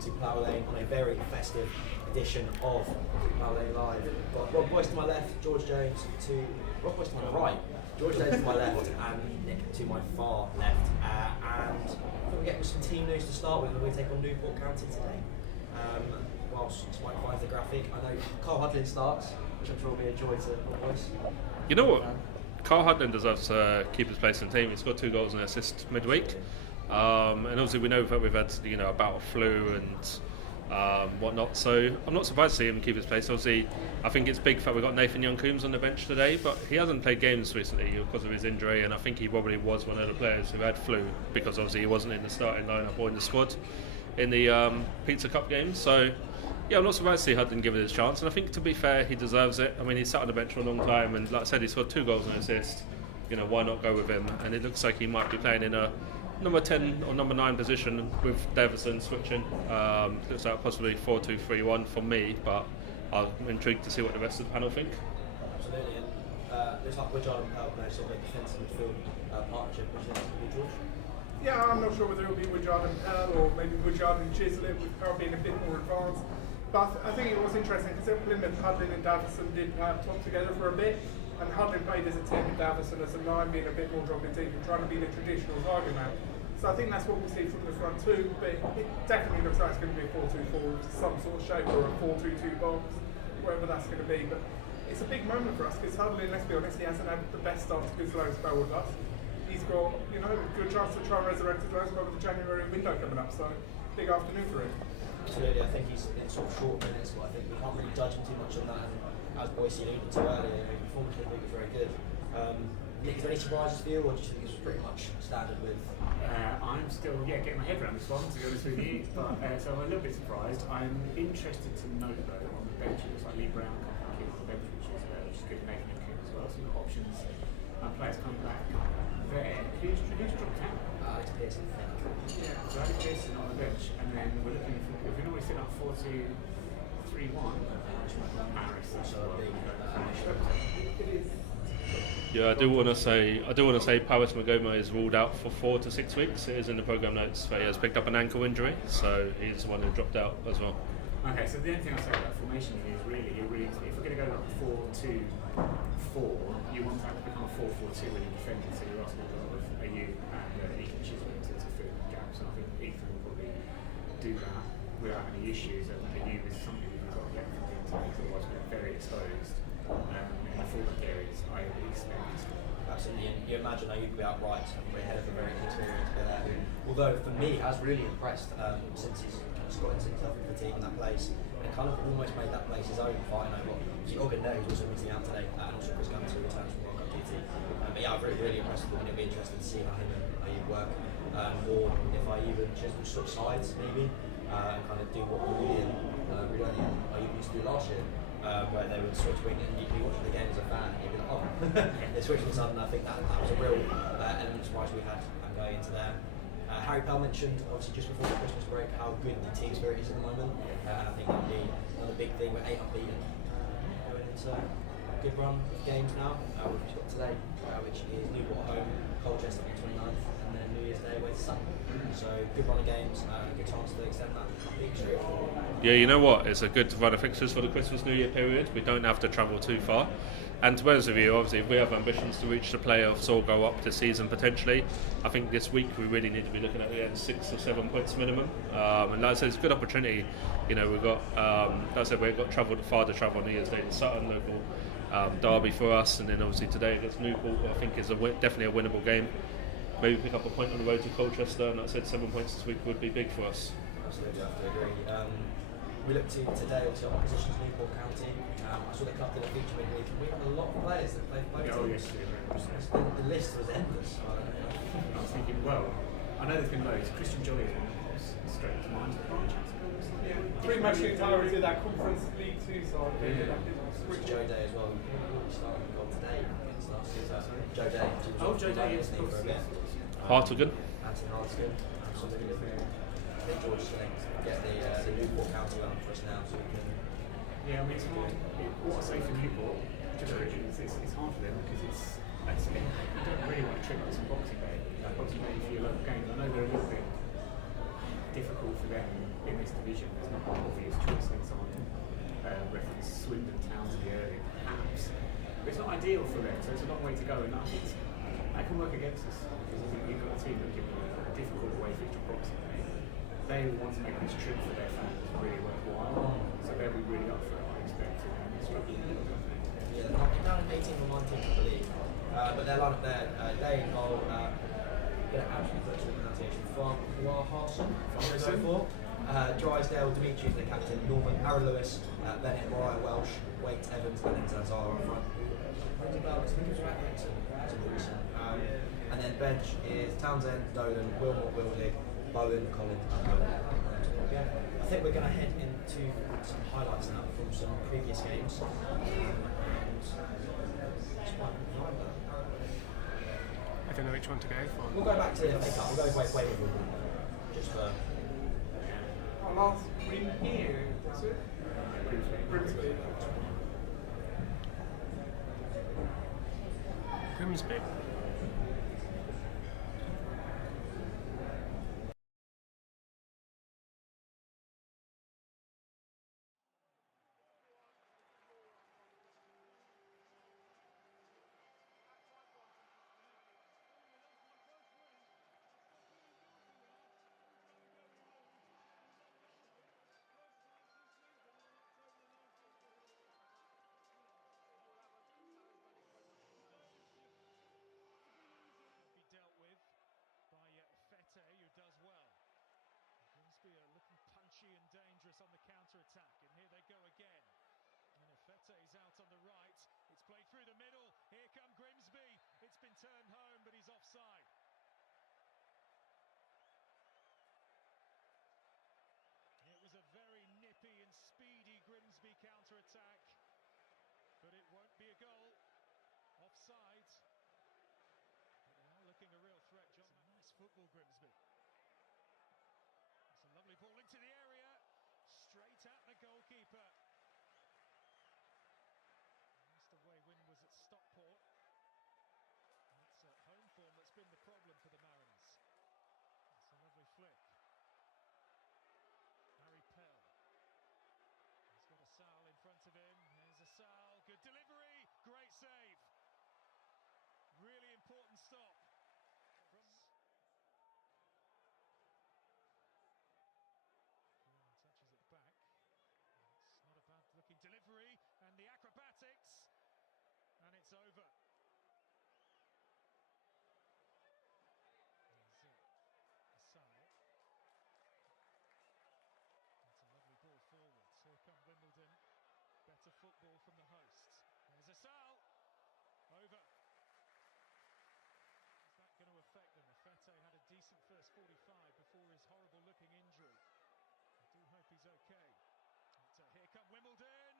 to Plough Lane on a very festive edition of Plough Lane Live. We've got Rob Boyce to my left, Rob Boyce to my right, George Davis to my left, and Nick to my far left. And we're getting some team news to start with, and we take on Newport County today. Whilst Mike finds the graphic, I know Carl Hudlin starts, which I'm sure will be a joy to Rob Boyce. You know what? Carl Hudlin deserves to keep his place in the team. He's got 2 goals and an assist midweek. And obviously we know that we've had a bout of flu and whatnot, so I'm not surprised to see him keep his place. Obviously I think it's big that we've got Nathan Young-Coombs on the bench today, but he hasn't played games recently because of his injury, and I think he probably was one of the players who had flu because obviously he wasn't in the starting lineup or in the squad in the Pizza Cup game. So yeah, I'm not surprised to see Hudlin give it his chance, and I think to be fair he deserves it. I mean, he's sat on the bench for a long time, and like I said, he's got 2 goals and an assist. Why not go with him? And it looks like he might be playing in a number 10 or number 9 position with Davison switching. Looks like possibly 4-2-3-1 for me, but I'm intrigued to see what the rest of the panel think. Absolutely, and looks like Widgeard and Pearl play sort of a defensive midfield partnership, which is George. Yeah, I'm not sure whether it'll be Widgeard and Pearl or maybe Widgeard and Chislett, with Pearl being a bit more advanced. But I think it was interesting because at Plymouth, Hudlin and Davison did talk together for a bit, and Hudlin played as a 10 and Davison as a 9, being a bit more dropping deep and trying to be the traditional target man. So I think that's what we'll see from the front too, but it definitely looks like it's going to be a 4-2-4 of some sort of shape, or a 4-2-2 box, whatever that's going to be. But it's a big moment for us because Hudlin, let's be honest, he hasn't had the best start to his low spell with us. He's got, a good chance to try and resurrect his low spell with the January window coming up, so big afternoon for him. Absolutely, I think he's in sort of short minutes, but I think we can't really judge him too much on that. And as Boise alluded to earlier, the performance of the week was very good. Nick, is there any surprises for you, or do you think it's pretty much standard with? I'm still getting my head around this one, to be honest with you. But so I'm a little bit surprised. I'm interested to note though on the bench, it looks like Lee Brown coming back in on the bench, which is good. Nathan Young as well. So we've got options. Players coming back there. Who's dropped out? Alex Pearson, I think. Yeah, so Alex Pearson on the bench, and then we're looking for, if we normally set up 4-2-3-1. Paris. So a big It is. Yeah, I do want to say Paris Magoma is ruled out for 4 to 6 weeks. It is in the programme notes that he has picked up an ankle injury, so he's the one who dropped out as well. Okay, so the only thing I say about formation is really, if we're going to go like 4-2-4, you want that to become a 4-4-2 when you're defending, so you're asking a you and Ethan Chisholm to fill in the gaps, and I think Ethan will probably do that without any issues, and a you is something we've got left from him to make, otherwise we're very exposed in the forward areas, I expect. Absolutely, and you imagine Ayub will be outright, we're ahead of a very experienced player who, although for me has really impressed since he's got himself into the team in that place, and kind of almost made that place his own. Fine, Ogden there, who's also missing out today, and also Chris Gummins, who returns from World Cup duty. But yeah, I'm really impressed with him, and it'll be interesting to see how him and Ayub work, or if Ayub and Chisholm switch sides maybe, and kind of do what Rudy and Ayub used to do last year. Where they would switch wing, and you'd be watching the game as a fan, and you'd be like, oh, they switched all of a sudden. I think that was a real element of surprise we had going into there. Harry Pell mentioned, obviously, just before the Christmas break, how good the team spirit is at the moment, and I think that'll be another big thing. We're 8 unbeaten, going into a good run of games now, which we've got today, which is Newport home, Colchester on the 29th, and then New Year's Day away to Sutton. So good run of games, good chance to extend that big streak. Yeah, you know what? It's a good run of fixtures for the Christmas New Year period. We don't have to travel too far. And to be honest with you, obviously, if we have ambitions to reach the playoffs or go up this season potentially, I think this week we really need to be looking at getting 6 or 7 points minimum. And like I said, it's a good opportunity. We've got, like I said, we've got far to travel on New Year's Day to Sutton, local derby for us, and then obviously today against Newport, I think is definitely a winnable game. Maybe pick up a point on the road to Colchester, and like I said, 7 points this week would be big for us. Absolutely, I have to agree. We look to today, obviously, our opposition's Newport County. I saw the club did a feature midweek, and we had a lot of players that played both teams. The list was endless. I was thinking, well, I know there's been loads. Christian Joy is straight to mind. Yeah, pretty much the entirety of that Conference League 2 side. Joe Day as well. We started with goal today against us. Joe Day. Joe Day, yes, of course. Hartigan. Anthony Hartigan. Absolutely. I think George Schilling get the Newport County one for us now, so we can. Yeah, I mean, it's hard. What I say for Newport, just quickly, it's hard for them because you don't really want to trigger this on Boxing Day. Boxing Day for your local games. I know they're a little bit difficult for them in this division. There's not an obvious choice. I think someone referenced Swindon Townsley earlier, perhaps. But it's not ideal for them, so it's a long way to go, and I think that can work against us, because I think we've got a team that give them a difficult away fixture boxing day. They want to make this trip for their fans really worthwhile, so they'll be really up for it, I expect, and struggling a little bit, I think. Yeah, they're down in 18 or 19, I believe. But their lineup there, they are going to actually put the pronunciation from Harrison. Drysdale, Dimitri is their captain, Norman, Aaron Lewis, Bennett, Mariah Welsh, Waite Evans, and then Zanzara up front. Rings a bell, because I think it was Matt Nixon as a recent. And then bench is Townsend, Dolan, Wilmot, Wildig, Bowen, Collins, and Bowen. Yeah. I think we're going to head into some highlights now from some previous games. I don't know which one to go for. We'll go back to the FA Cup. We'll go way just for. Our last win here, was it? Grimsby. Grimsby. Dealt with by Fete, who does well. Grimsby are looking punchy and dangerous on the counter-attack, and here they go again. And Fete is out on the right. It's played through the middle. Here come Grimsby. It's been turned home, but he's offside. It was a very nippy and speedy Grimsby counter-attack, but it won't be a goal. Offside. Looking a real threat, John. It's a nice football, Grimsby. It's a lovely ball into the area, straight at the goalkeeper. Mr. Way win was at Stockport. It's home form that's been the problem for the Mariners. It's a lovely flick. Harry Pell. He's got a Sal in front of him. Here's a Sal. Good delivery. Great save. Really important stop. Touches it back. It's not a bad looking delivery, and the acrobatics, and it's over. Asal. That's a lovely ball forwards. Here come Wimbledon. Better football from the hosts. There's Asal. Over. Is that going to affect them? Fete had a decent first 45 before his horrible looking injury. I do hope he's okay. But, here come Wimbledon.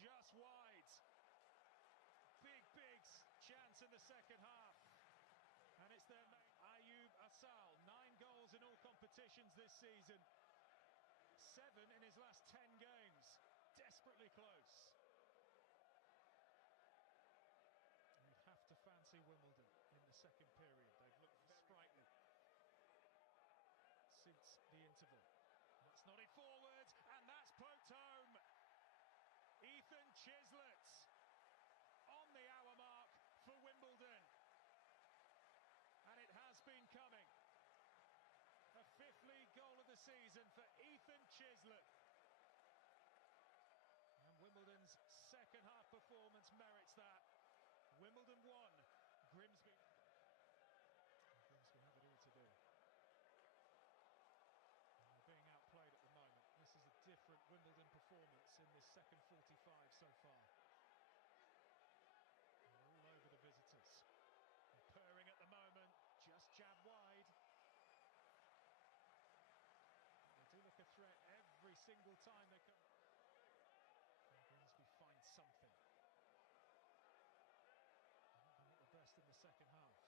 Just wide. Big chance in the second half. And it's their main. Ayub Asal, 9 goals in all competitions this season. 7 in his last 10 games. Desperately close. You'd have to fancy Wimbledon in the second period. They've looked sprightly since the interval. That's nodded forward, and that's poked home. Ethan Chislett on the hour mark for Wimbledon. And it has been coming. A 5th league goal of the season for Ethan Chislett. And Wimbledon's second half performance merits that. Wimbledon 1, Grimsby. Grimsby have it all to do. And they're being outplayed at the moment. This is a different Wimbledon performance in this second 45 so far. They're all over the visitors. They're purring at the moment, just jab wide. They do look a threat every single time they come. And Grimsby finds something. Been at the best in the second half.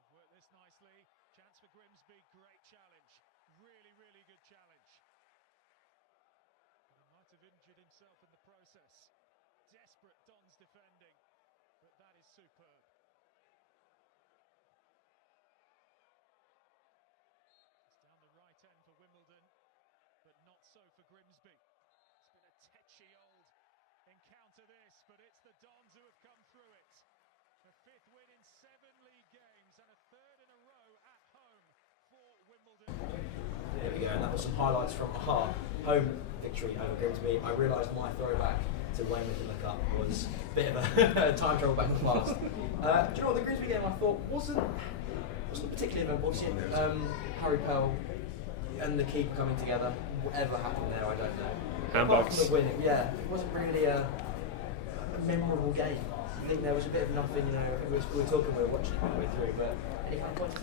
They've worked this nicely. Chance for Grimsby. Great challenge. Really good challenge. But he might have injured himself in the process. Desperate Don's defending, but that is superb. It's down the right end for Wimbledon. but it's the Dons who have come through it. A 5th win in 7 league games and a 3rd in a row at home for Wimbledon. There we go, and that was some highlights from our home victory over Grimsby. I realised my throwback to Weymouth in the cup was a bit of a time travel back in the past. Do you know what, the Grimsby game I thought wasn't particularly eventful. Obviously, Harry Pell and the keeper coming together. Whatever happened there, I don't know. Apart from the win, it wasn't really a memorable game. I think there was a bit of nothing, you know. We were watching it all the way through, but any kind of points?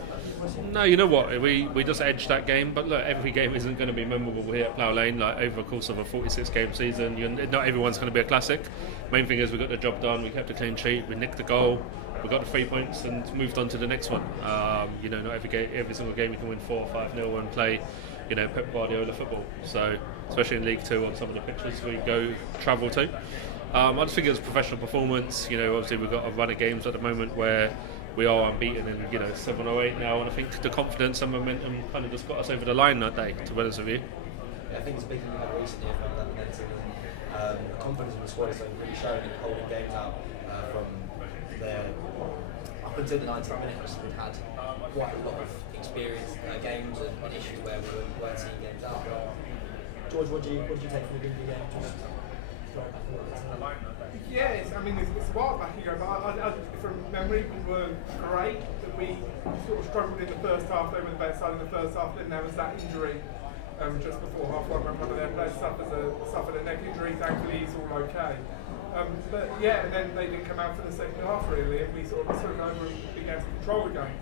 No, you know what? We just edged that game, but look, every game isn't going to be memorable here at Plough Lane. Like over the course of a 46-game season, not everyone's going to be a classic. Main thing is we got the job done. We kept a clean sheet. We nicked the goal. We got the 3 points and moved on to the next one. Not every single game you can win 4 or 5-0 and play, Pep Guardiola football. So especially in League Two on some of the pitches we travel to. I just think it was a professional performance. Obviously we've got a run of games at the moment where we are unbeaten in 7 or 8 now, and I think the confidence and momentum kind of just got us over the line that day, to be honest with you. Yeah, I think it's a big thing we had recently about that momentum and confidence in the squad is really showing in holding games out from there up until the 90th minute. We've had quite a lot of experience games and issues where we weren't seeing games out. George, what did you take from the Grimsby game? Yeah, it's a while back ago, but from memory we weren't great. We sort of struggled in the first half. They were the better side in the first half. Then there was that injury just before half-time when one of their players suffered a neck injury. Thankfully, he's all okay. But yeah, and then they didn't come out for the second half really, and we sort of took over and began to control the game.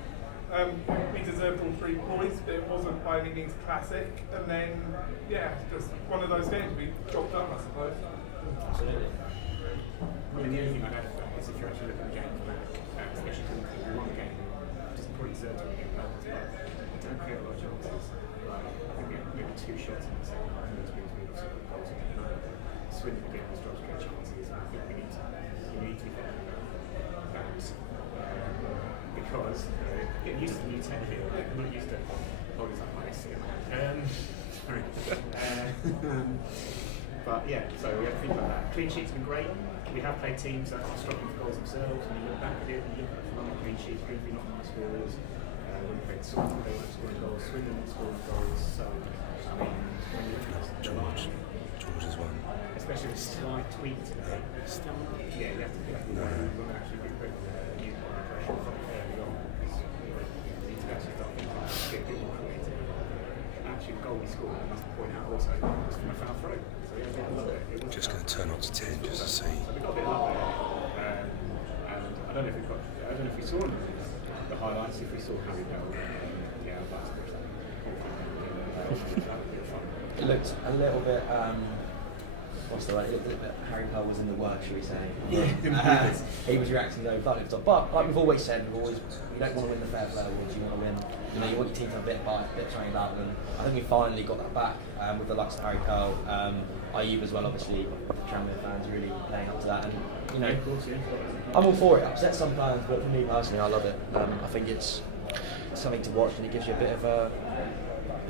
We deserved all 3 points, but it wasn't by any means classic. And then, just one of those games we dropped up, I suppose. Absolutely. The only thing I'd add to that is if you're actually looking at the game back, especially because we won the game, just probably deserved to get penalties, but we don't create a lot of chances. I think we had 2 shots in the second half, and we also got goals in the night. Swindon again was dropped to get chances, and I think we need to be better than that. Because getting used to the new tech here, I'm not used to holding up my AC in my hand. Sorry. But yeah, so we have to think about that. Clean sheet's been great. We have played teams that are struggling for goals themselves, and you look back at it and you look at the clean sheets, Grimsby not nice scorers. When we played Swindon, they weren't scoring goals. Swindon not scoring goals. So, when you look at the George is one. especially with slight tweak today. Yeah, you have to think about it. We want to actually be quick Newport pressure from early on. Because we need to actually start thinking about get a bit more creative. Actually, the goal we scored, I must point out also, was from a foul throw. So yeah, I love it. Just going to turn up to 10 just to see. So we got a bit of luck there, and I don't know if we saw the highlights. If we saw Harry Pell, yeah, I'd like to push that. That would be fun. It looked a little bit. What's the word? It looked a bit. Harry Pell was in the work, shall we say? Yeah. He was reacting though, but it was top. But like we've always said, you don't want to win the fair play awards. You want to win. You want your team to have a bit of something about them. I think we finally got that back with the likes of Harry Pell, Ayoub as well. Obviously, Tranmere fans really playing up to that, and I'm all for it. Upset sometimes, but for me personally, I love it. I think it's something to watch, and it gives you a bit of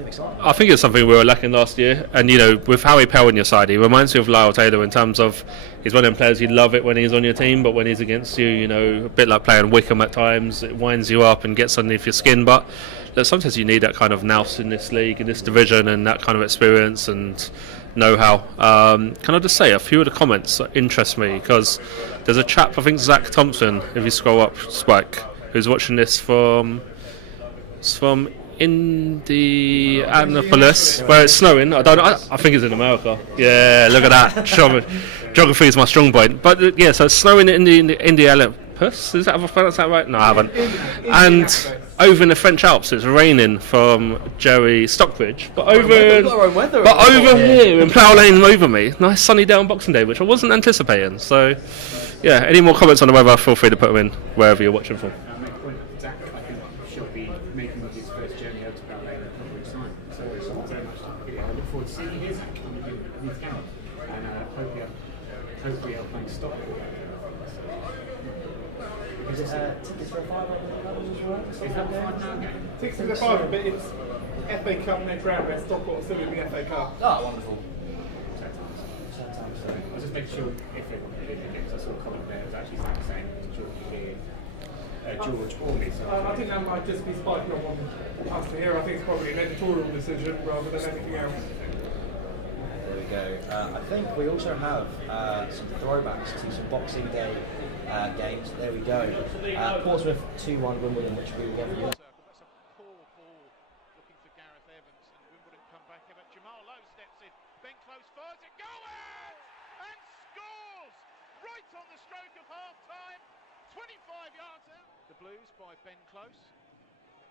excitement. I think it's something we were lacking last year, and with Harry Pell on your side, he reminds me of Lyle Taylor in terms of he's one of them players you love it when he's on your team, but when he's against you, a bit like playing Wickham at times, it winds you up and gets underneath your skin. But sometimes you need that kind of nous in this league, in this division, and that kind of experience and know-how. Can I just say a few of the comments that interest me, because there's a chap, I think Zach Thompson, if you scroll up, Spike, who's watching this from Indianapolis, where it's snowing. I think it's in America. Yeah, look at that. Geography is my strong point. But so it's snowing in Indianapolis. Is that, have I pronounced that right? No, I haven't. And over in the French Alps, it's raining from Jerry Stockbridge. But over here in Plough Lane over me, nice sunny day on Boxing Day, which I wasn't anticipating. So, yeah. Any more comments on the weather? Feel free to put them in wherever you're watching from. Zach, I think, should be making his first journey out to Plough Lane in a couple of weeks' time. So very much. I look forward to seeing you, Zach, on the account, and hopefully I'll play Stockport. Tickets for a $5 Is that the final game? Tickets for the final, but it's FA Cup next round. Where Stockport still in the FA Cup. Oh, wonderful. I was just making sure if it gets us saw a comment there that was actually saying George Orley. I think that might just be spiking up on us to hear. I think it's probably an editorial decision rather than anything else. There we go. I think we also have some throwbacks to some Boxing Day games. There we go. Portsmouth 2-1 Wimbledon, which we will get for you. That's a poor ball looking for Gareth Evans, and Wimbledon come back here, but Jamal Lowe steps in. Ben Close fires it, goal! And scores! Right on the stroke of half-time, 25 yards out. The Blues by Ben Close.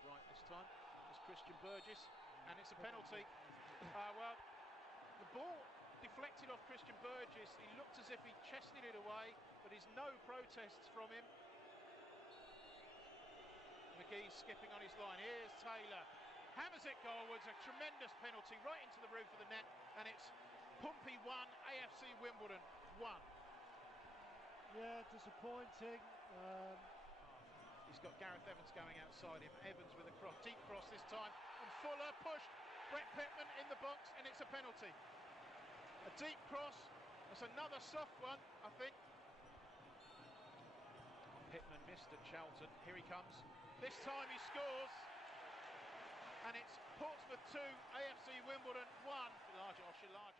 Right this time, it's Christian Burgess, and it's a penalty. Well, the ball deflected off Christian Burgess. He looked as if he chested it away, but there's no protests from him. McGee skipping on his line. Here's Taylor. Hammers it goalwards. A tremendous penalty right into the roof of the net. And it's Pumpy 1, AFC Wimbledon 1. Yeah, disappointing. He's got Gareth Evans going outside him. Evans with a cross, deep cross this time. And Fuller pushed Brett Pittman in the box, and it's a penalty. A deep cross. That's another soft one, I think. Pittman missed at Charlton. Here he comes. This time he scores. And it's Portsmouth 2, AFC Wimbledon 1. Larger step.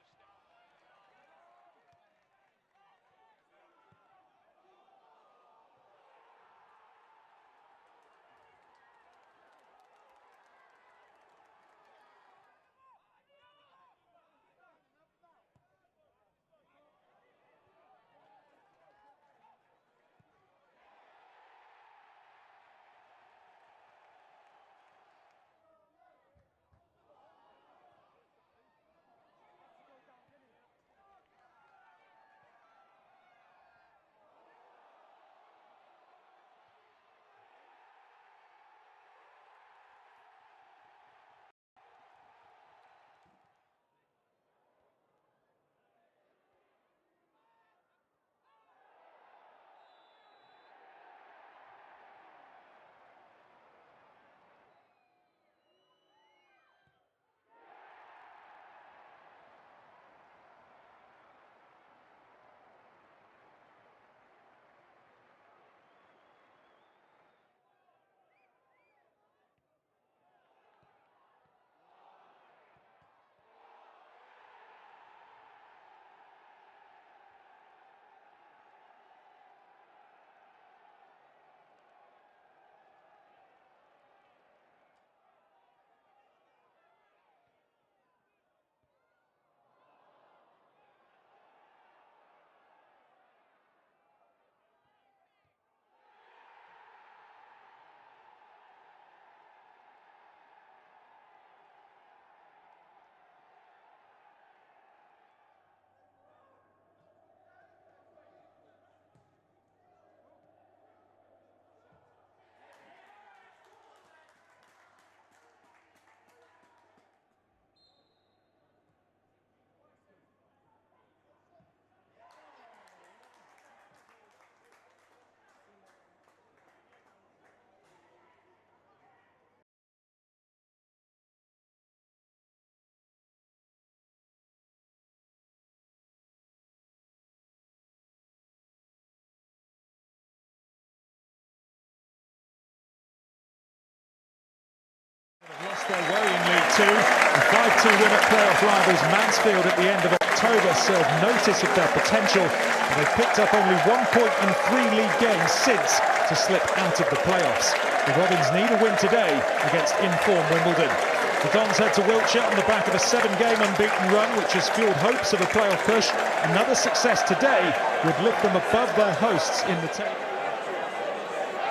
Lost their way in League Two. A 5-2 win at playoff rivals Mansfield at the end of October served notice of their potential. They've picked up only 1 point in 3 league games since to slip out of the playoffs. The Robins need a win today against in-form Wimbledon. The Dons head to Wiltshire on the back of a 7-game unbeaten run, which has fueled hopes of a playoff push. Another success today would lift them above their hosts in the table.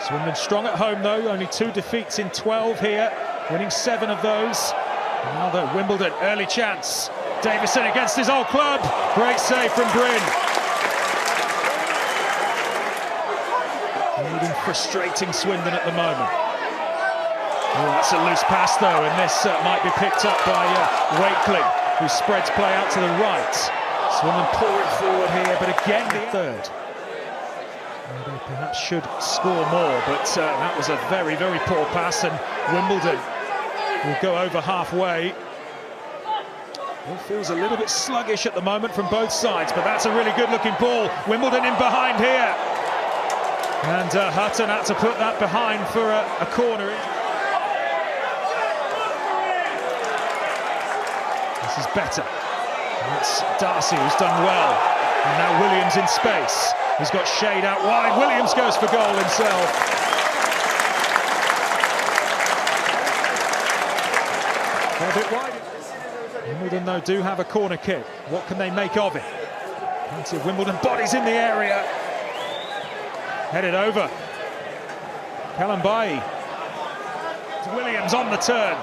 Swindon strong at home though, only 2 defeats in 12 here, winning 7 of those. And now the Wimbledon early chance. Davison against his old club. Great save from Bryn. Leading frustrating Swindon at the moment. Oh, that's a loose pass though, and this might be picked up by Wakeling, who spreads play out to the right. Swindon pouring forward here, but again the third. They perhaps should score more, but that was a very, very poor pass, and Wimbledon will go over halfway. It feels a little bit sluggish at the moment from both sides, but that's a really good-looking ball. Wimbledon in behind here. And Hutton had to put that behind for a corner. This is better. It's Darcy who's done well. And now Williams in space. He's got shade out wide. Williams goes for goal himself. A bit wide. Wimbledon, though, do have a corner kick. What can they make of it? Plenty of Wimbledon bodies in the area. Headed over. Kalambai. Williams on the turn.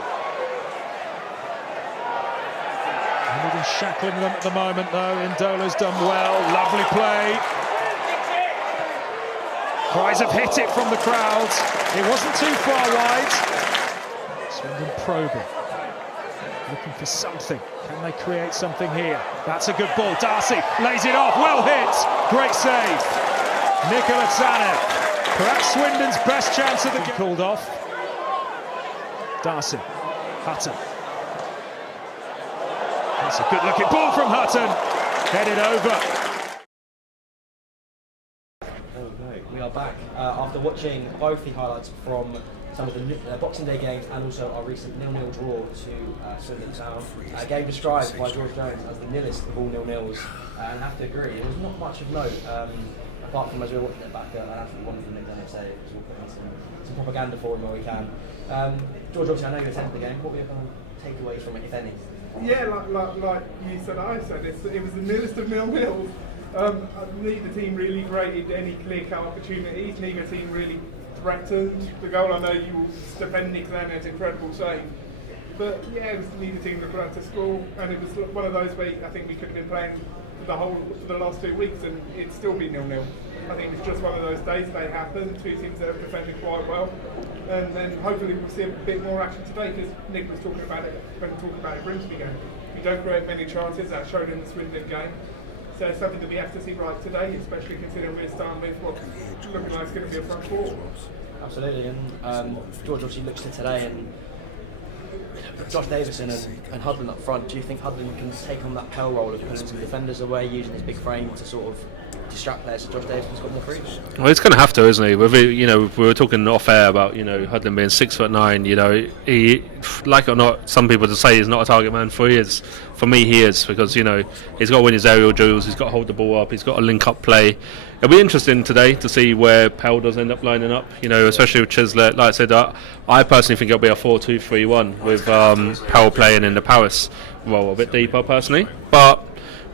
Wimbledon shackling them at the moment, though. Indola's done well. Lovely play. Cries have hit it from the crowds. It wasn't too far wide. Swindon probing. Looking for something. Can they create something here? That's a good ball. Darcy lays it off. Well hit. Great save. Nikola Tsanev. Perhaps Swindon's best chance of the game. Called off. Darcy. Hutton. That's a good looking ball from Hutton. Headed over. We are back after watching both the highlights from some of the Boxing Day games and also our recent 0-0 draw to Swindon Town. A game described by George Jones as the nillest of all 0-0s, and I have to agree, there was not much of note, apart from as we were watching it back, an absolutely wonderful Nick Dennis say, because we'll put in some propaganda for him where we can. George, obviously I know you attended the game, what were your kind of takeaways from it, if any? Yeah, like you said, I said, it was the nillest of 0-0s. Neither team really created any clear-cut opportunities. Neither team really threatened the goal. I know you will defend Nick Zanet's incredible save, but yeah, it was neither team looked like to score, and it was one of those where I think we could have been playing for the last 2 weeks, and it'd still be 0-0. I think it's just one of those days. They happen. Two teams that have defended quite well, and then hopefully we'll see a bit more action today. Because Nick was talking about it when talking about a Grimsby game. We don't create many chances. That showed in the Swindon game. So it's something that we have to see right today, especially considering we're starting with what's looking like it's going to be a front four. Absolutely, and George obviously looks to today, and Josh Davison and Hudlin up front. Do you think Hudlin can take on that Pell role of pulling some defenders away, using his big frame to sort of distract players so Josh Davison's got more freedom? Well, he's going to have to, isn't he? We were talking off air about Hudlin being 6'9". He, like it or not, some people just say he's not a target man. For me, he is, because he's got to win his aerial duels, he's got to hold the ball up, he's got to link up play. It'll be interesting today to see where Pell does end up lining up, especially with Chislett. Like I said, I personally think it'll be a 4-2-3-1 with Pell playing in the Paris role a bit deeper, personally. But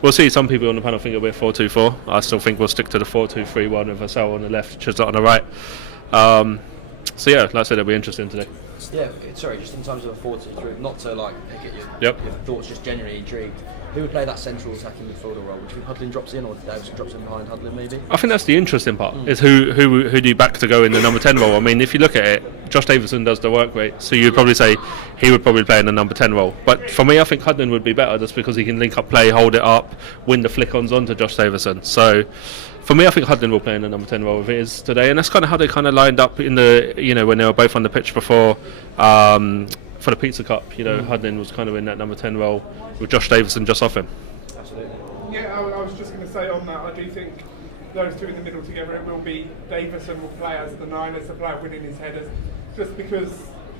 we'll see. Some people on the panel think it'll be a 4-2-4. I still think we'll stick to the 4-2-3-1 with Vassell on the left, Chislett on the right. So yeah, like I said, it'll be interesting today. Yeah, sorry, just in terms of a 4-2-3, not to pick at your thoughts, just genuinely intrigued. Who would play that central attacking midfielder role? Would you think Hudlin drops in, or Davison drops in behind Hudlin maybe? I think that's the interesting part, is who do you back to go in the number 10 role? I mean, if you look at it, Josh Davison does the work rate, so you'd probably say he would probably play in the number 10 role. But for me, I think Hudlin would be better just because he can link up play, hold it up, win the flick-ons onto Josh Davison. So for me, I think Hudlin will play in the number 10 role if it is today, and that's kind of how they kind of lined up in the when they were both on the pitch before for the Pizza Cup. Hudlin was kind of in that number 10 role with Josh Davison just off him. Absolutely. Yeah, I was just going to say on that, I do think those two in the middle together, it will be Davison will play as the 9, as the player winning his headers, just because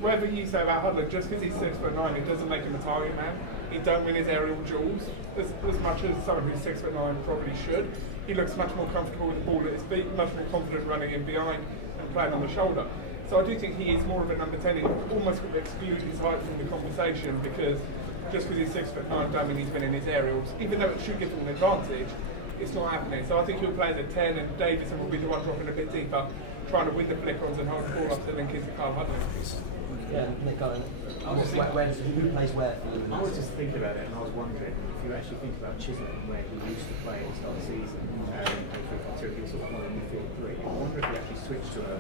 whatever you say about Hudlin, just because he's 6'9", it doesn't make him a target man. He don't win his aerial duels as much as someone who's 6'9" probably should. He looks much more comfortable with the ball at his feet, much more confident running in behind and playing on the shoulder. So I do think he is more of a number 10. It almost would exclude his height from the conversation, because just because he's 6'9" don't mean he's winning his aerials. Even though it should give him an advantage, it's not happening. So I think he'll play as a 10, and Davison will be the one dropping a bit deeper, trying to win the flick-ons and hold the ball up to then kiss the Carl Hudlin. Yeah, Nick Cullen. Who plays where for you? I was just thinking about it, and I was wondering if you actually think about Chisholm and where he used to play at the start of the season, so he was sort of playing midfield 3. I wonder if he actually switched to a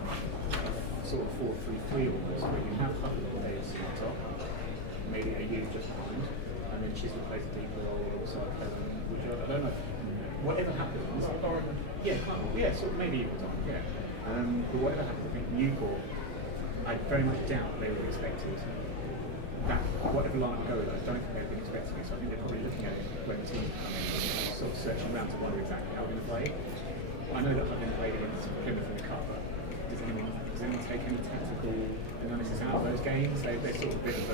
sort of 4-3-3 almost, where you have Hudlin players on top, maybe a youth just behind, and then Chisholm plays a deeper role alongside Kevin, which I don't know. Whatever happens, so maybe even time, yeah. But whatever happens, I think Newport, I very much doubt they were expected that whatever lineup go with, I don't think they've been expecting it. So I think they're probably looking at it when the team come in, sort of searching around to wonder exactly how we're going to play. I know that I've been played against Plymouth in the cup, but does anyone take any tactical analysis out of those games? They're sort of a bit of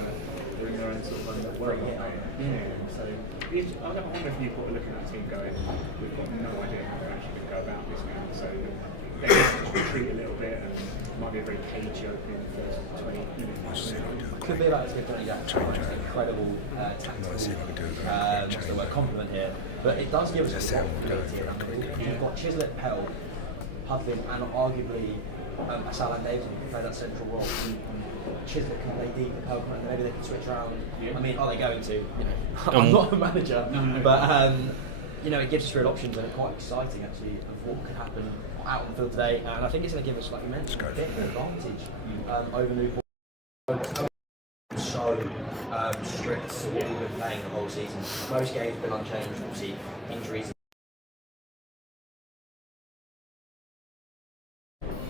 they're in their own sort of world, aren't they? So I wonder if Newport are looking at that team going, we've got no idea how we're actually going to go about this now. So they just retreat a little bit, and it might be a very cagey opening first 20 minutes. Could be about as good as that incredible tactical compliment here, but it does give us a lot of ability. You've got Chislett, Pell, Hudlin, and arguably a Salah Davis who can play that central role. Chislett can play deep, Pell can, maybe they can switch around. I mean, are they going to? I'm not a manager, but it gives us real options, and it's quite exciting actually of what could happen out on the field today. And I think it's going to give us, like you mentioned, a bit of an advantage over Newport. So strict to what we've been playing the whole season. Most games have been unchanged, obviously injuries.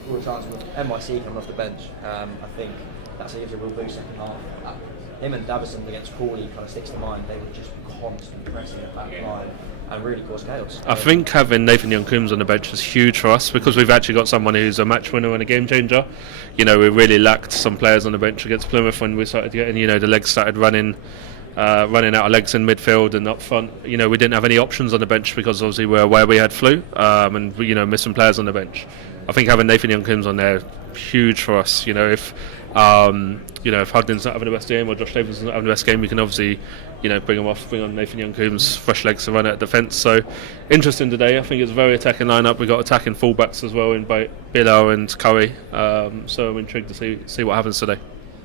Real chance with NYC coming off the bench. I think that's a real boost second half. Him and Davison against Crawley kind of sticks to mind. They were just constantly pressing at that line and really cause chaos. I think having Nathan Young-Coombs on the bench is huge for us because we've actually got someone who's a match winner and a game changer. We really lacked some players on the bench against Plymouth when we started getting, the legs started running out of legs in midfield and up front. We didn't have any options on the bench because obviously we're aware we had flu and missing players on the bench. I think having Nathan Young-Coombs on there huge for us. If Hudlin's not having the best game or Josh Davis not having the best game, we can obviously bring on Nathan Young-Coombs, fresh legs to run at defence. So interesting today. I think it's a very attacking lineup. We've got attacking fullbacks as well in both Bilal and Curry. So I'm intrigued to see what happens today.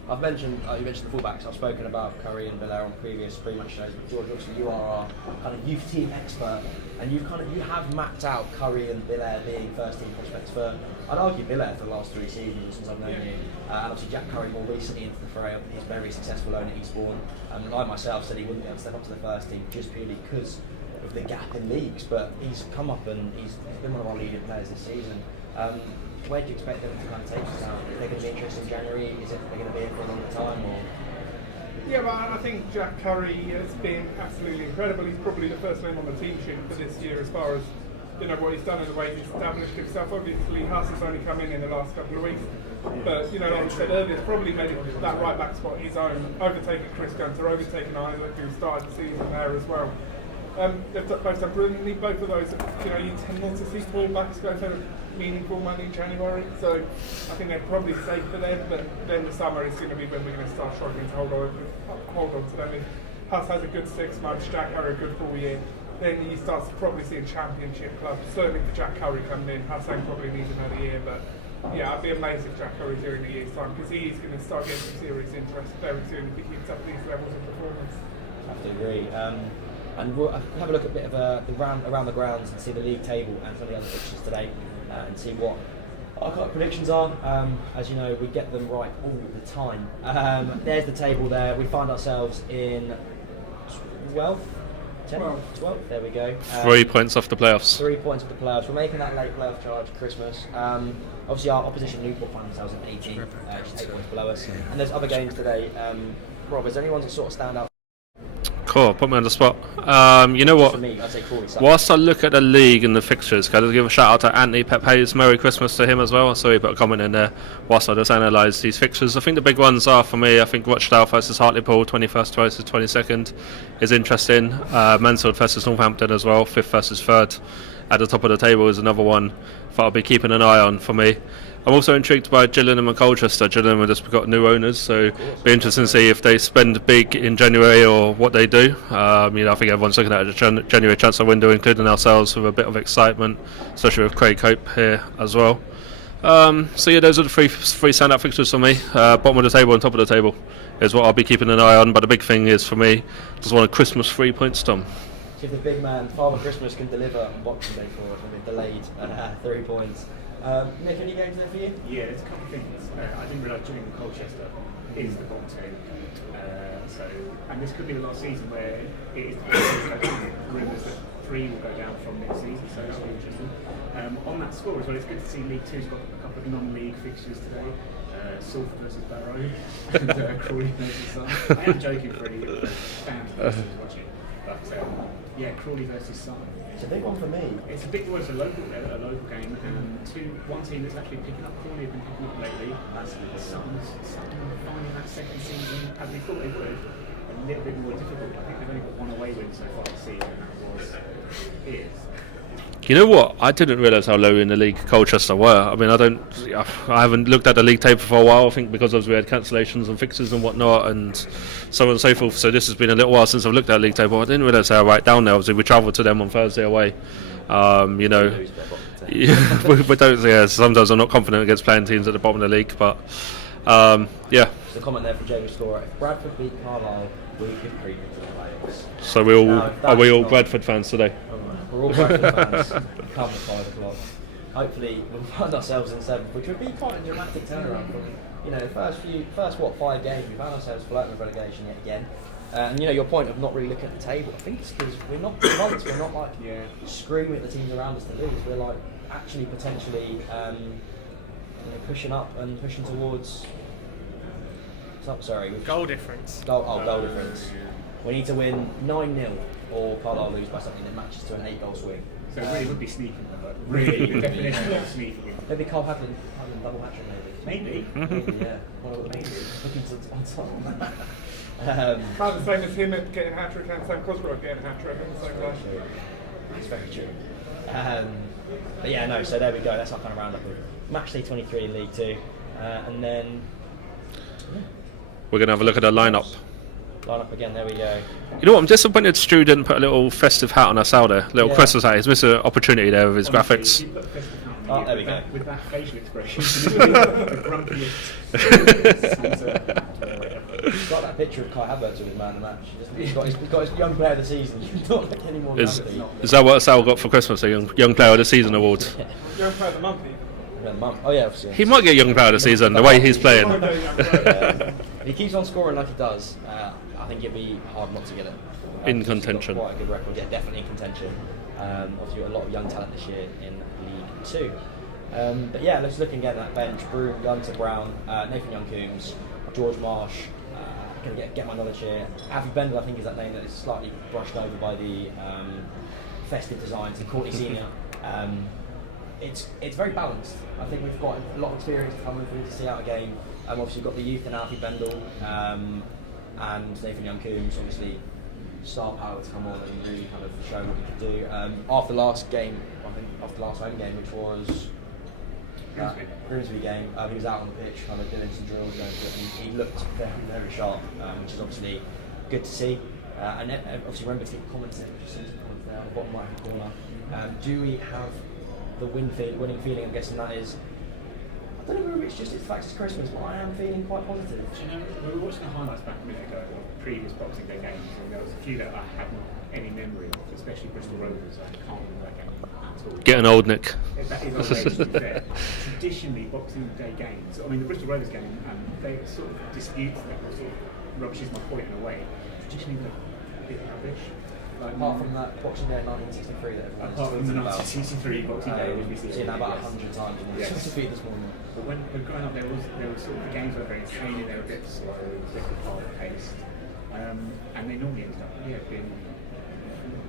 I've mentioned you mentioned the fullbacks. I've spoken about Curry and Bilal on previous pre-match shows. But George, obviously you are our kind of youth team expert, and you have mapped out Curry and Bilal being first team prospects for, I'd argue, Bilal for the last 3 seasons since I've known you. And obviously Jack Curry more recently into the fray. He's very successful loan at Eastbourne, and I myself said he wouldn't be able to step up to the first team just purely because of the gap in leagues. But he's come up and he's been one of our leading players this season. Where do you expect them to kind of take us now? Are they going to be interested in January? Is it they're going to be here for a longer time? Or? Yeah, but I think Jack Curry has been absolutely incredible. He's probably the first name on the team sheet for this year as far as what he's done and the way he's established himself. Obviously, Huss has only come in the last couple of weeks, but like I said earlier, it's probably made that right back spot his own, overtaking Chris Gunter, overtaking Isaac, who started the season there as well. They've both done brilliantly. Both of those, you tend not to see full-backs go for meaningful money in January, so I think they're probably safe for them, but then the summer is going to be when we're going to start struggling to hold on to them. If Huss has a good 6 months, Jack Curry a good full year, then he starts probably seeing championship clubs. Certainly for Jack Curry coming in, Hassan probably needs another year, but yeah, I'd be amazed if Jack Curry during the year's time, because he is going to start getting some serious interest very soon if he keeps up these levels of performance. I have to agree. And we'll have a look at a bit of the round around the grounds and see the league table and some of the other fixtures today, and see what our predictions are. As you know, we get them right all the time. There's the table there. We find ourselves in 12th. There we go. 3 points off the playoffs. 3 points off the playoffs. We're making that late playoff charge at Christmas. Obviously, our opposition Newport find themselves at 18, just 8 points below us. And there's other games today. Rob, is there anyone that sort of stand out? Cool, put me on the spot. You know what? Me, I'd say Crawley. Whilst I look at the league and the fixtures, can I give a shout out to Anthony Pepes? Merry Christmas to him as well. So he put a comment in there whilst I just analyse these fixtures. I think the big ones are for me, I think Rochdale versus Hartlepool, 21st versus 22nd is interesting. Mansfield versus Northampton as well, 5th versus 3rd. At the top of the table is another one that I'll be keeping an eye on for me. I'm also intrigued by Gillingham and Colchester. Gillingham have just got new owners, so it'll be interesting to see if they spend big in January or what they do. I think everyone's looking at a January transfer window, including ourselves, with a bit of excitement, especially with Craig Hope here as well. Those are the three standout fixtures for me. Bottom of the table and top of the table is what I'll be keeping an eye on. But the big thing is for me, just want a Christmas 3 points, Tom. See if the big man, Father Christmas, can deliver on Boxing Day for us. Delayed 3 points. Nick, any games there for you? Yeah, there's a couple of things. I didn't realise Gillingham and Colchester is the bottom 2. And this could be the last season where it is rumours that 3 will go down from next season, so that'll be interesting. On that score as well, it's good to see League 2's got a couple of non-league fixtures today. Salford versus Barrow and Crawley versus Sun. I am joking for any fans who's watching, but yeah, Crawley versus Sun. It's a big one for me. It's a big one. It's a local game, and one team that's actually picking up. Crawley have been picking up lately. Sun's finding that second season as we thought they would. A little bit more difficult. I think they've only got one away win so far this season, and that was here. You know what? I didn't realise how low in the league Colchester were. I mean, I haven't looked at the league table for a while. I think because we had cancellations and fixes and whatnot, and so on and so forth. So this has been a little while since I've looked at the league table. I didn't realise how right down there. Obviously, we travelled to them on Thursday away. You know, we don't. Yeah, sometimes I'm not confident against playing teams at the bottom of the league, but yeah. There's a comment there from James Scorer. If Bradford beat Carlisle, we could creep into the playoffs. So are we all Bradford fans today? We're all Bradford fans. Come at 5 o'clock. Hopefully, we'll find ourselves in 7th, which would be quite a dramatic turnaround from the first 5 games. We found ourselves flirting with relegation yet again. And your point of not really looking at the table, I think it's because we're not close. We're not like screaming at the teams around us to lose. We're like actually potentially pushing up and pushing towards. Goal difference. Goal difference. We need to win 9-0 or Carlisle lose by something that matches to an 8-goal swing. So it really would be sneaking, really, the definition of sneaking. Maybe Cole Hadlin double hat-trick, maybe. Maybe, yeah. Well, maybe. Looking on top. About the same as him getting a hat-trick and Sam Cosgrove getting a hat-trick in the same way. That's very true. But yeah, no, so there we go. That's our kind of roundup of match day 23 in League 2. And then we're going to have a look at the lineup. Lineup again, there we go. You know what, I'm disappointed Stu didn't put a little festive hat on us out there. Little Christmas hat. He's missed an opportunity there with his graphics. There we go. With that facial expression. The grumpiest. He's got that picture of Kai Havertz with his man of the match. He's got his young player of the season. You don't look any more Is that what Sal got for Christmas? A young player of the season award? Young player of the month. Oh yeah, obviously. He might get young player of the season the way he's playing. If he keeps on scoring like he does, I think it'd be hard not to get it. In contention. Quite a good record, yeah, definitely in contention. Obviously, a lot of young talent this year in League 2. But yeah, let's look again at that bench. Broom, Gunter Brown, Nathan Young-Coombs, George Marsh. Going to get my knowledge here. Avi Bendel, I think, is that name that is slightly brushed over by the festive designs, and Courtney Senior. It's very balanced. I think we've got a lot of experience coming through to see out a game. Obviously, we've got the youth in Avi Bendel and Nathan Young-Coombs, obviously star power to come on and really kind of show what we could do. After last game, I think after last home game, which was Grimsby game, he was out on the pitch kind of doing some drills, and he looked very, very sharp, which is obviously good to see. And obviously remember to comment it, just see the comments there on the bottom right hand corner. Do we have the winning feeling? I'm guessing that is, I don't know whether it's just the fact it's Christmas, but I am feeling quite positive. Do you know, we were watching the highlights back a minute ago of previous Boxing Day games, and there was a few that I hadn't any memory of, especially Bristol Rovers. I can't remember that game at all. Getting old, Nick. That is old age, to be fair. Traditionally, Boxing Day games, I mean, the Bristol Rovers game, they sort of dispute that, or sort of rubbishes my point in a way. Traditionally, they're a bit rubbish. Like, apart from that Boxing Day 1963 that everyone apart from the 1963 Boxing Day, we've seen that about 100 times in the feed this morning. But when growing up, there was sort of the games were very entertaining. They were a bit slow, a bit fast-paced, and they normally ended up being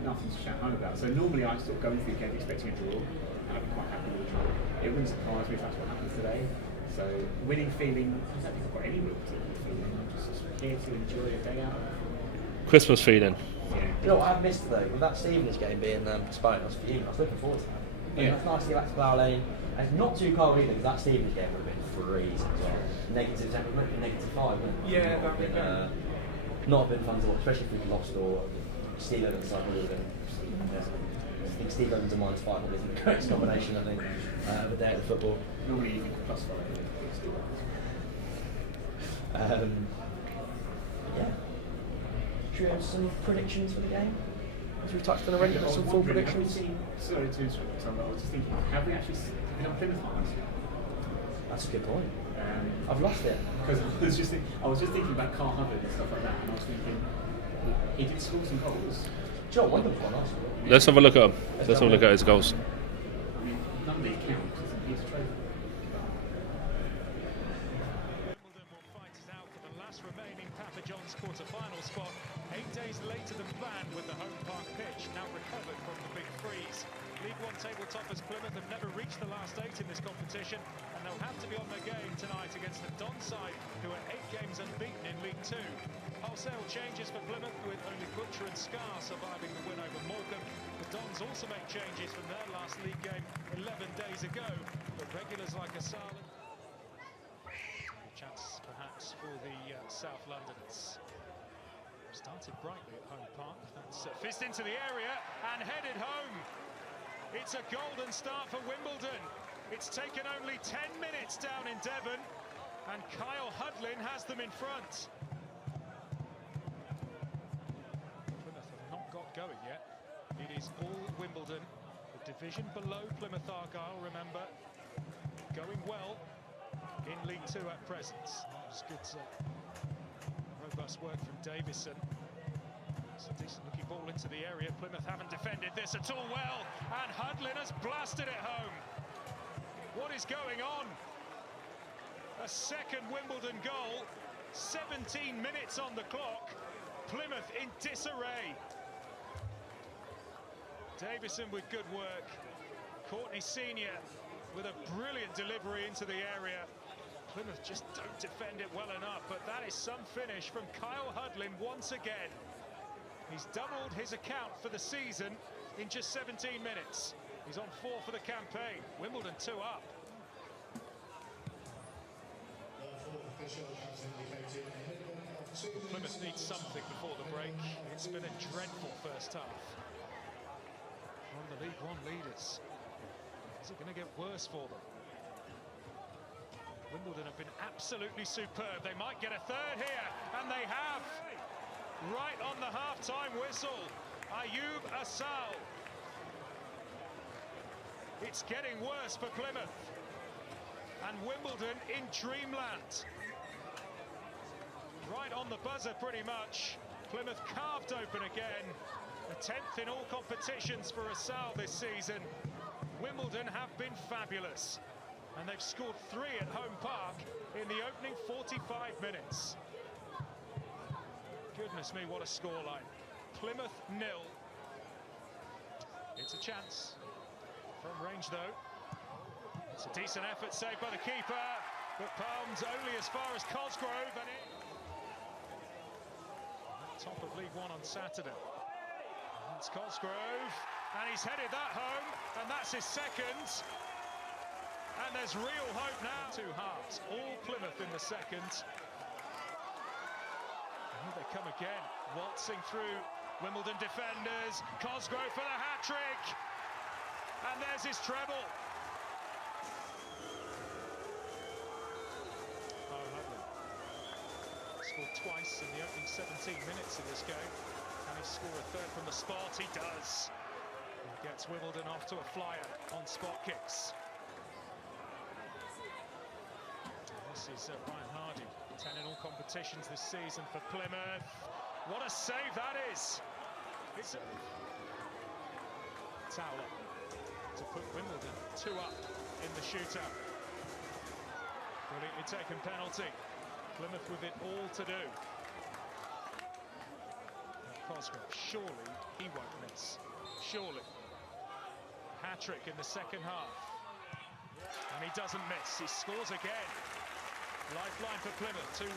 nothing to shout home about. So normally I sort of go into the game expecting a draw, and I'd be quite happy with a draw. It wouldn't surprise me if that's what happens today. So winning feeling, I don't think I've got any real particular feeling. I'm just here to enjoy a day out. Christmas feeling. You know what I've missed though, with that Stevenage game being postponed, I was looking forward to that. It's nice to get back to Plough Lane. And it's not too cold either, because that Stevenage game would have been freezing as well. Negative 10, it would have been -5, wouldn't it? Yeah, that would have been not been fun to watch, especially if we'd lost or Steve Evans side would have been. I think Steve Evans and -5 would have been the greatest combination, I think, of a day at the football. Normally you think +5. Yeah. Should we have some predictions for the game? As we touched on already, some full predictions. Sorry to interrupt, I was just thinking, have we actually been on Plymouth last year? That's a good point. I've lost it. Because I was just thinking about Carl Hubbard and stuff like that, and I was thinking, he did score some goals. Joe, one of them won last year. Let's have a look at him. Let's have a look at his goals. I mean, none of these count, because he's a trophy. days later than planned with the home park pitch now recovered from the big freeze. League One table toppers Plymouth have never reached the last 8 in this competition, and they'll have to be on their game tonight against the Don side, who are 8 games unbeaten in League Two. Wholesale changes for Plymouth, with only Butcher and Scar surviving the win over Morecambe. The Dons also make changes from their last league game 11 days ago, but regulars like Asal. A chance perhaps for the South Londoners. Started brightly at home park. That's fist into the area and headed home. It's a golden start for Wimbledon. It's taken only 10 minutes down in Devon, and Kyle Hudlin has them in front. Plymouth have not got going yet. It is all Wimbledon. The division below Plymouth Argyle, remember, going well in League Two at present. It's good robust work from Davison. It's a decent looking ball into the area. Plymouth haven't defended this at all well, and Hudlin has blasted it home. What is going on? A second Wimbledon goal, 17 minutes on the clock. Plymouth in disarray. Davison with good work. Courtney Senior with a brilliant delivery into the area. Plymouth just don't defend it well enough, but that is some finish from Kyle Hudlin once again. He's doubled his account for the season in just 17 minutes. He's on 4 for the campaign. Wimbledon 2 up. Plymouth needs something before the break. It's been a dreadful first half. One of the League One leaders. Is it going to get worse for them? Wimbledon have been absolutely superb. They might get a third here, and they have. Right on the half-time whistle, Ayub Asal. It's getting worse for Plymouth. And Wimbledon in dreamland. Right on the buzzer, pretty much. Plymouth carved open again. A 10th in all competitions for Asal this season. Wimbledon have been fabulous. And they've scored 3 at home park in the opening 45 minutes. Goodness me, what a scoreline. Plymouth 0. It's a chance. From range, though. It's a decent effort saved by the keeper, but palmed only as far as Cosgrove, and top of League One on Saturday. That's Cosgrove, and he's headed that home, and that's his second. And there's real hope now. 2 halves, all Plymouth in the second. And here they come again, waltzing through Wimbledon defenders. Cosgrove for the hat-trick. And there's his treble. Oh, Hudlin scored twice in the opening 17 minutes of this game. Can he score a third from the spot? He does. He gets Wimbledon off to a flyer on spot kicks. This is Ryan Hardy, 10 in all competitions this season for Plymouth. What a save that is! It's a Towler to put Wimbledon 2 up in the shootout. Brilliantly taken penalty. Plymouth with it all to do. Cosgrove, surely he won't miss. Surely. Hat-trick in the second half. And he doesn't miss. He scores again. Lifeline for Plymouth, 2-1.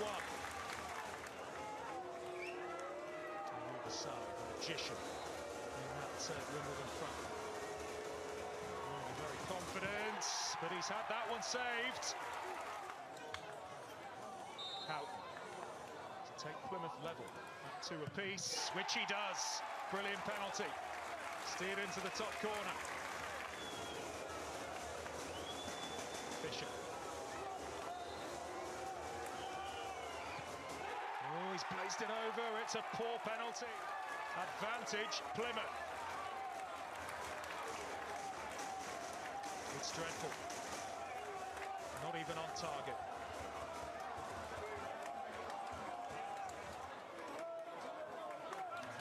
The side, the magician in that Wimbledon front. Very confident, but he's had that one saved. Out to take Plymouth level at 2 apiece, which he does. Brilliant penalty. Steered into the top corner. Fisher. Oh, he's blazed it over. It's a poor penalty. Advantage, Plymouth. It's dreadful. Not even on target.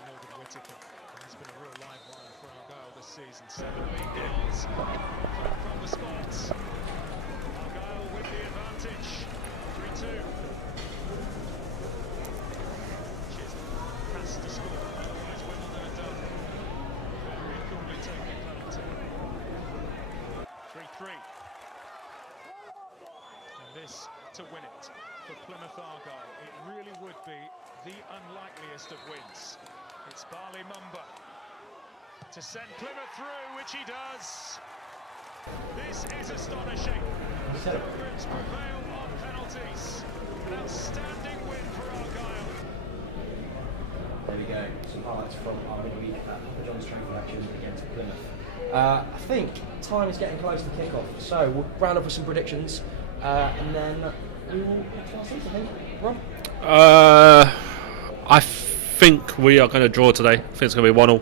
Morgan Whittaker. He's been a real live wire for Argyle this season. 7 league goals from the spots. Argyle with the advantage. 3-2. Has to score for Plymouth Argyle. It really would be the unlikeliest of wins. It's Barley Mumba to send Plymouth through, which he does. This is astonishing. The Pilgrims prevail on penalties. An outstanding win for Argyle. There we go. Some highlights from our midweek John's Trophy action against Plymouth. I think time is getting close to kick-off, so we'll round up with some predictions, and then we will get to our seats, I think. Rob? I think we are going to draw today. I think it's going to be 1-1.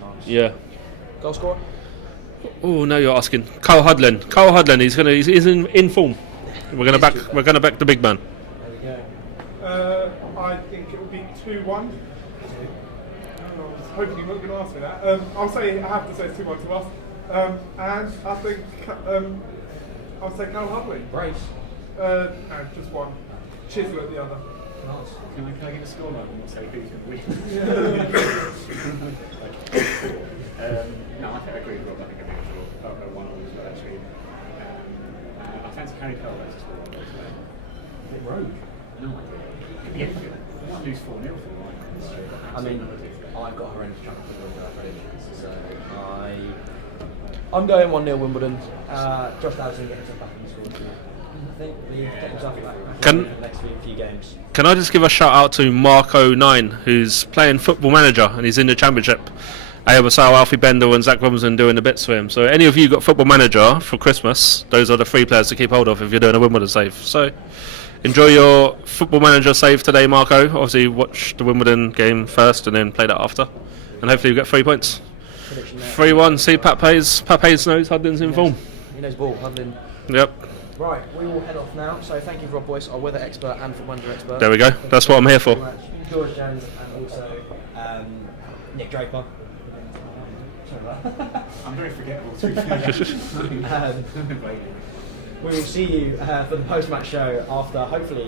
Nice. Yeah. Goal scorer? Oh, no, you're asking. Kyle Hudlin. He's in form. We're going to back the big man. There we go. I think it will be 2-1. I was hoping you weren't going to ask me that. I have to say it's 2-1 to us. And I think I'll say Carl Hudlin. Brace. No, just one. Chisel at the other. Nice. Can I get a scoreline and not say who's going to win? No, I think I agree with Rob. I think I'll be a draw. I'll go 1-1 as well, actually. I fancy Harry Cole to score 1 goal today. A bit rogue. No idea. Yeah, we might lose 4-0 for one. I mean, I've got a horrendous chance of winning that predictions, so I'm going 1-0 Wimbledon. Josh Dowson getting himself back in the score. I think we get himself back for the next few games. Can I just give a shout out to Marco9, who's playing Football Manager and he's in the Championship. Ayabasao, Alfie Bendel and Zach Robinson doing the bits for him. So any of you got Football Manager for Christmas, those are the 3 players to keep hold of if you're doing a Wimbledon save. So enjoy your Football Manager save today, Marco. Obviously watch the Wimbledon game first and then play that after. And hopefully you get 3 points. 3-1, see Pape's knows Hudlin's in form. He knows ball, Hudlin. Yep. Right, we will head off now. So thank you, Rob Boyce, our weather expert and Football Manager expert. There we go. That's what I'm here for. George Jones and also Nick Draper. I'm very forgettable too. We will see you for the post-match show after, hopefully,